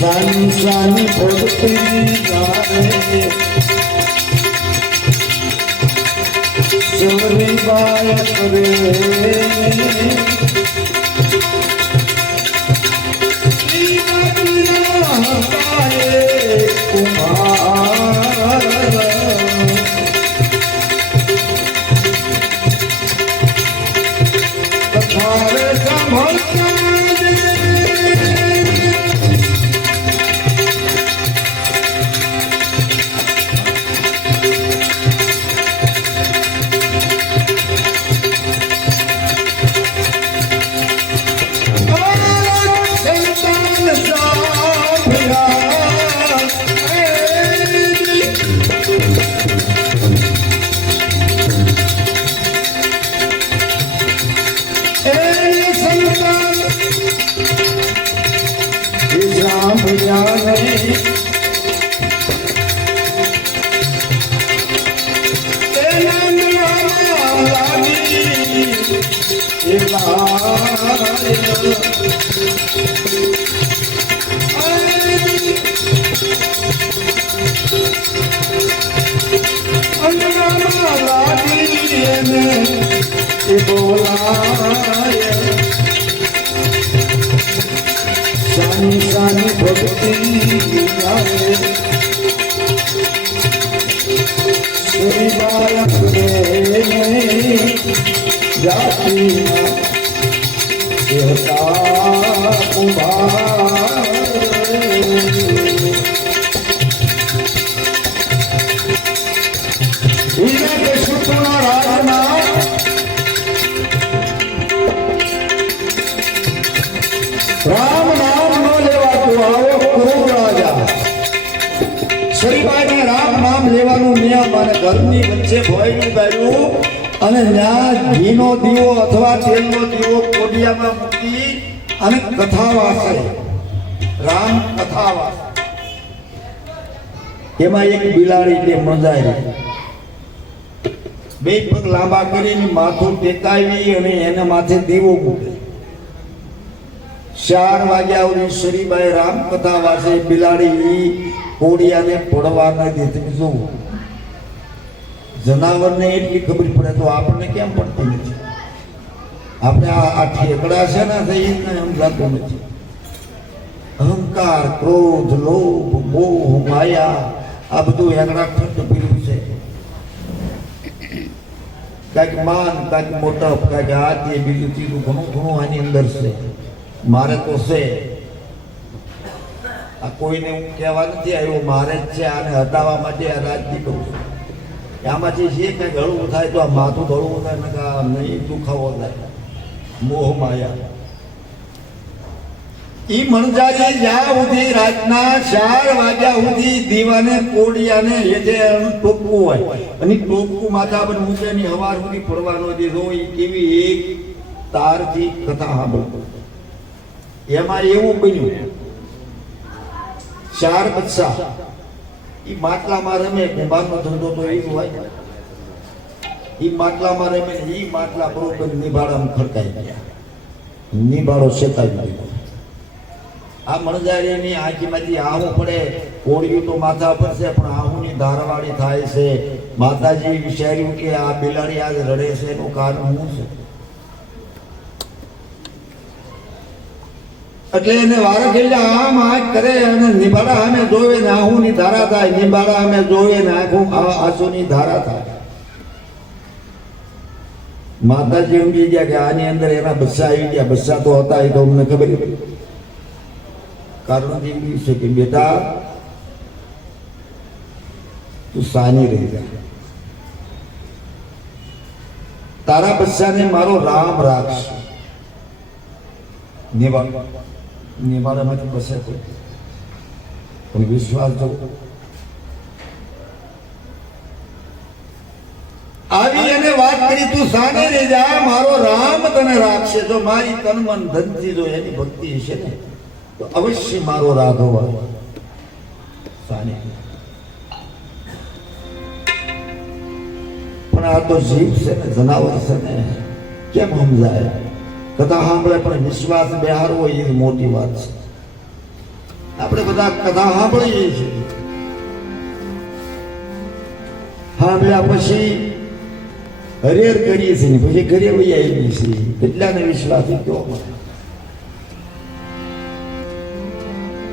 સાની સાની ભક્તિ ગાવે સવરી બાય કરે સાની સાની ભક્તિ ગાવે સવરી બાય કરે જાતિના દેવતા કુંભાર હિરણ્યકશિપુના રાજના રામ નામ ન લેવાતું આવો ક્રૂર રાજા શ્રીબાઈને રામ નામ લેવાનું નિયમ અને ઘરની વચ્ચે ભોયનું ગાયું અને ત્યાં ઘીનો દીવો અથવા તેલનો દીવો કોડિયામાં મૂકી અને કથા વાંચે રામ કથા વાંચે એમાં એક બિલાડી તે મજાય બે પગ લાંબા કરીને માથું ટેકાવી અને એના માથે દીવો મૂકે 4 વાગ્યા સુધી શ્રીબાઈ રામ કથા વાંચે બિલાડી કોડિયાને પડવા ન દેતી જો જનાવરને એટલી ખબર પડે તો આપણને કેમ પડતી નથી આપણે આ ઠેકડા છે ને તો એને સમજાતું નથી અહંકાર ક્રોધ લોભ મોહ માયા આ બધું એકડા ઠંડ પીડ્યું છે કાંઈક માન કાંઈક મોટપ કાંઈક હાથી બીજું ત્રીજું ઘણું ઘણું આની અંદર છે મારે તો છે આ કોઈને હું કહેવા નથી આવ્યો મારે જ છે આને હટાવવા માટે આ રાજની કરું છું આમાંથી જે કંઈક હળવું થાય તો આ માથું હળવું થાય ને નહીં દુખાવો થાય મોહ માયા ઈ મણજારી જ્યાં સુધી રાતના 4 વાગ્યા સુધી દીવાને કોડિયાને હેઠે ટોપવું હોય અને ટોપવું માથા પર મૂકે ની હવાર સુધી પડવાનો દીધો એ કેવી એક તારથી કથા સાંભળતો એમાં એવું બન્યું 4 બચ્ચા ઈ માટલામાં રમે કુંભારનો ધંધો તો એ હોય ઈ માટલામાં રમે ને ઈ માટલા બરોબર નિભાડામાં ખડકાઈ ગયા નિભાડો શેકાઈ ગયો આ મણજારીની આંખીમાંથી આવું પડે કોળિયું તો માથા પર છે પણ આહુની ધારવાળી થાય છે માતાજી વિચાર્યું કે આ બિલાડી આજ રડે છે એનું કારણ શું છે એટલે એને વારે ખેલ્યા આમ આંખ કરે અને નિભાડા સામે જોવે ને આહુની ધારા થાય નિભાડા સામે જોવે ને આંસુની ધારા થાય માતાજી સમજી ગયા કે આની અંદર એના બચ્ચા આવી ગયા બચ્ચા તો હતા એ તો અમને ખબર કારણ એવી છે કે બેટા તું સાની રહી જા તારા બચ્ચાને મારો રામ રાખશે નિવાડામાંથી બસે પણ વિશ્વાસ જો આવી એને વાત કરી તું સાને રહી જા મારો રામ તને રાખશે જો મારી તન મન ધનથી જો એની ભક્તિ હશે ને તો અવશ્ય મારો રાઘવ સાને પણ આ તો જીવ છે ને જનાવર છે ને કેમ સમજાય કથા સાંભળે પણ વિશ્વાસ બેહારવો એ મોટી વાત છે આપણે બધા કથા સાંભળીએ છીએ, સાંભળ્યા પછી હરેર કરીએ છીએ, પછી ઘરે વહી આવીએ છીએ. કેટલાને વિશ્વાસ કયો મળે?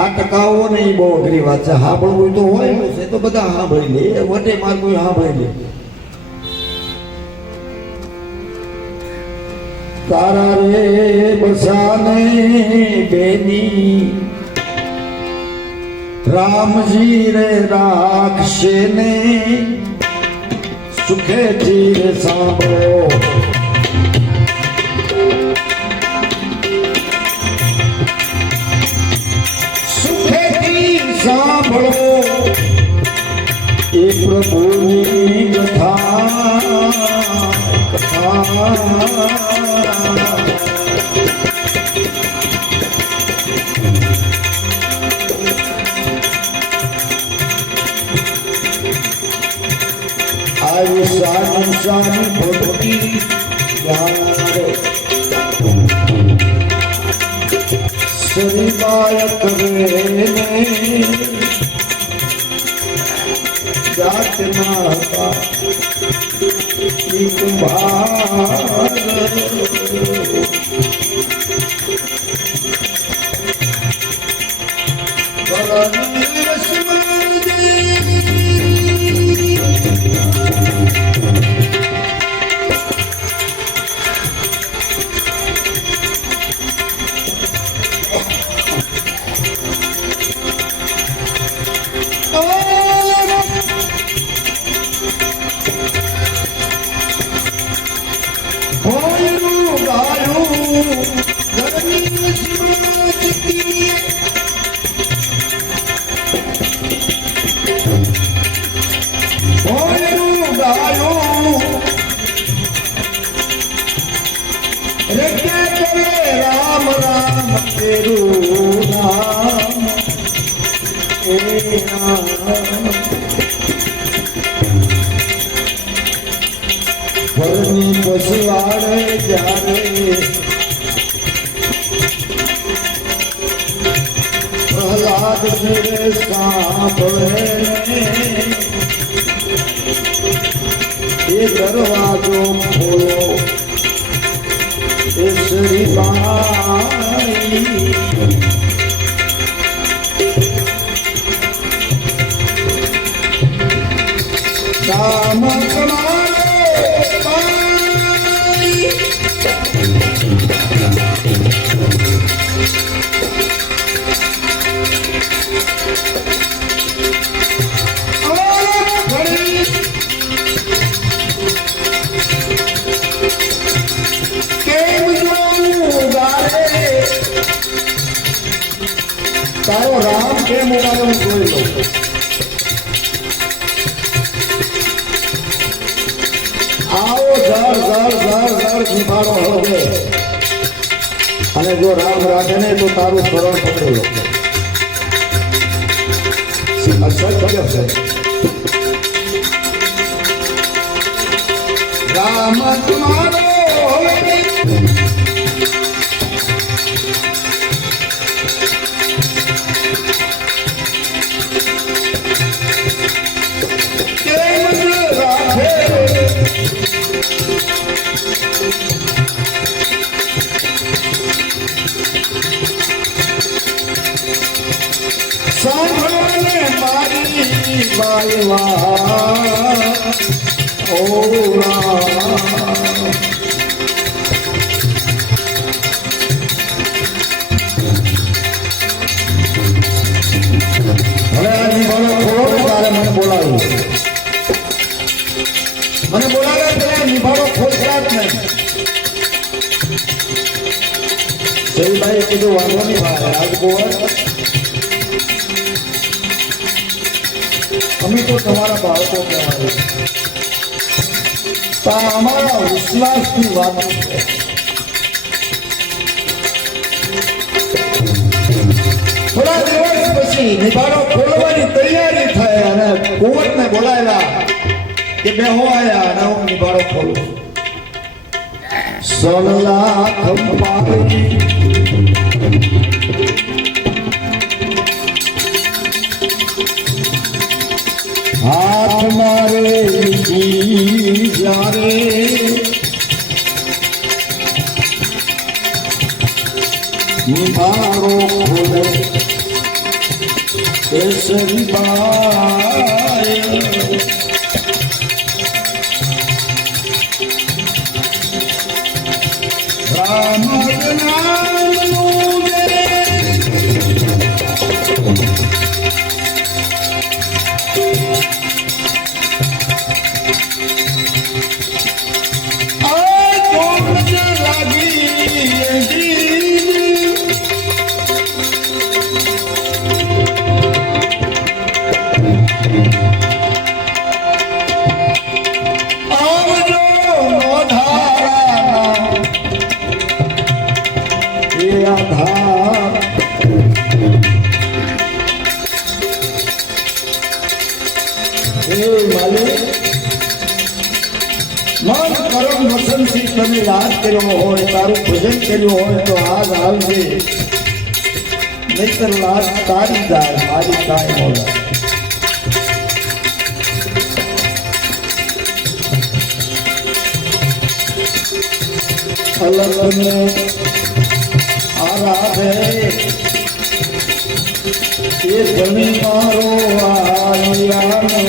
આ ટકાવો નહીં, બહુ અઘરી વાત છે. સાંભળવું તો હોય છે તો બધા સાંભળી લે, વટે માર્ગું સાંભળી લે. તારા રે બસાને બેની રામજી રે રાખશે ને સુખેથી રે સાંભળો. સુખેથી સાંભળો એ પ્રભુની કથા. સાની ભક્તિ સરીબાય કરે જાતના હતા રામ રામ તેરું નામ વરની પશુવાડે જ્યારે પ્રહલાદ સાંભળે એ દરવાજો ખોલો શ્રી બાઈ રામ તારો રામ કેમ ઉડાડે હું જોઈ લઉં. આવો ઘર ઘર ઘર ઘર નિભાડો હવે, અને જો રામ રાખે ને તો તારું શરણ પકડી લો. સત્ય છે. રામ તમારો સાંભળને મારી બાયવા ઓ રામ. હવે આ નિભાડો ખોલો તારે મને બોલાવ્યું, મને બોલાવ્યા ત્યારે નિભાડો ખોલતા જ નહીં. શરીભાઈ કીધું વાંધો નહીં ભાઈ, આજ બોલ અમે તો તમારા બાળકો કહેવાય. અમારા વિશ્વાસની વાત છે. થોડા દિવસ પછી નિભાડો ખોલવાની તૈયારી થઈ અને કુંવરને બોલાયેલા કે બેહો આયા અને હું નિભાડો ખોલું. 16 લાખ ત્યારે મારો ખોલે કેસરી બાય રામ નામનું મન કરમ વસનથી તમે યાદ કર્યો હોય તારું ભજન કર્યું હોય તો આજ આવજે નહીતર લાજ તારી જાય મારી કાંઈ હોય અલગને આરાધે એ જમી મારો આયાને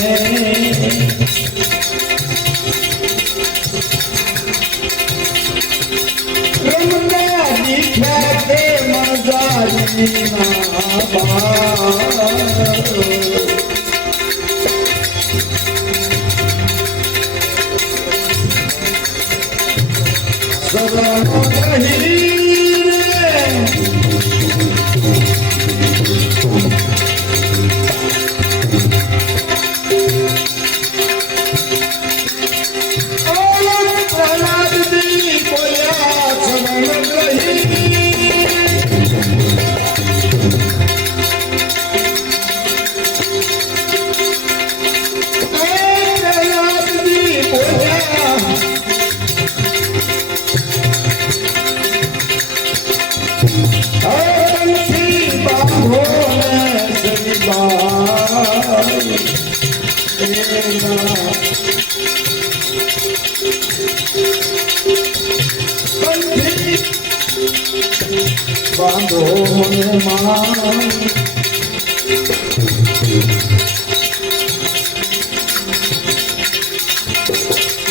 બાંધો મને માન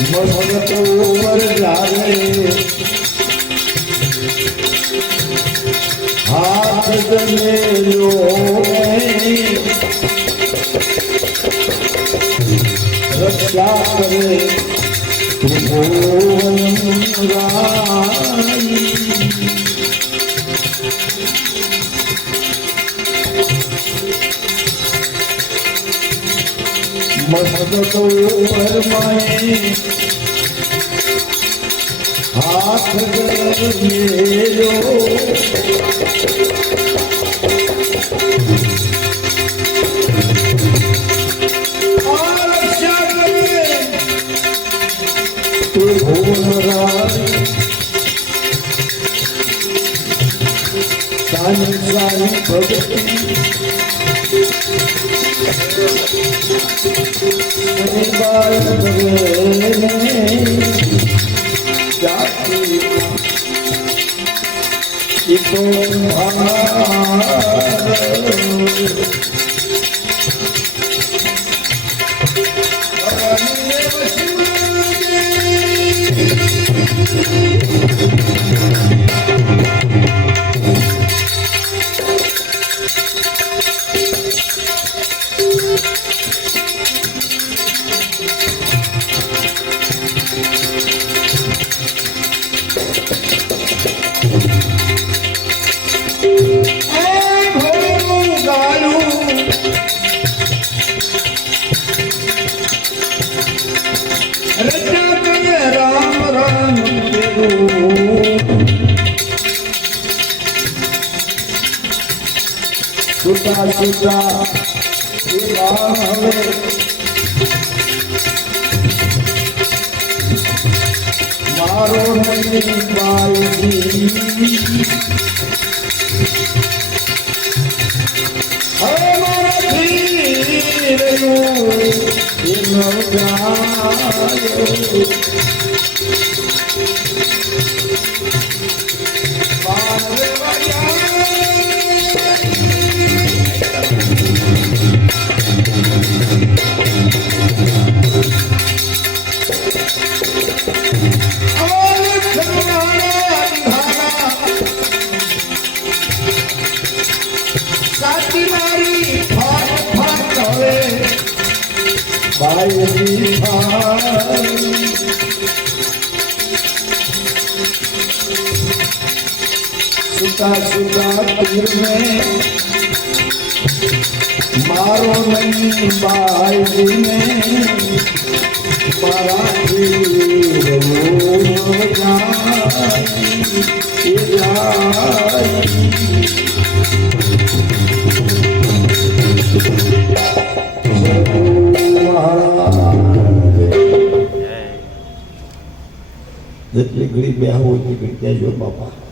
મસ્ત ઉપર જારે હાથ જમેલો રક્ષા કરે મસ્ત ઉપર માએ હાથ મેલો રક્ષા કરે તું ભૂમરાય સાની સાની ભક્તિ સુતા સુતા મારો નહીં બાલજી હવે મારા ધીરે એ ન જાય सुता सुता तीर में मारो नहीं बाई में मराठी જેટલી ઘડી બે હોય એટલી ઘડી કહેજો બાપા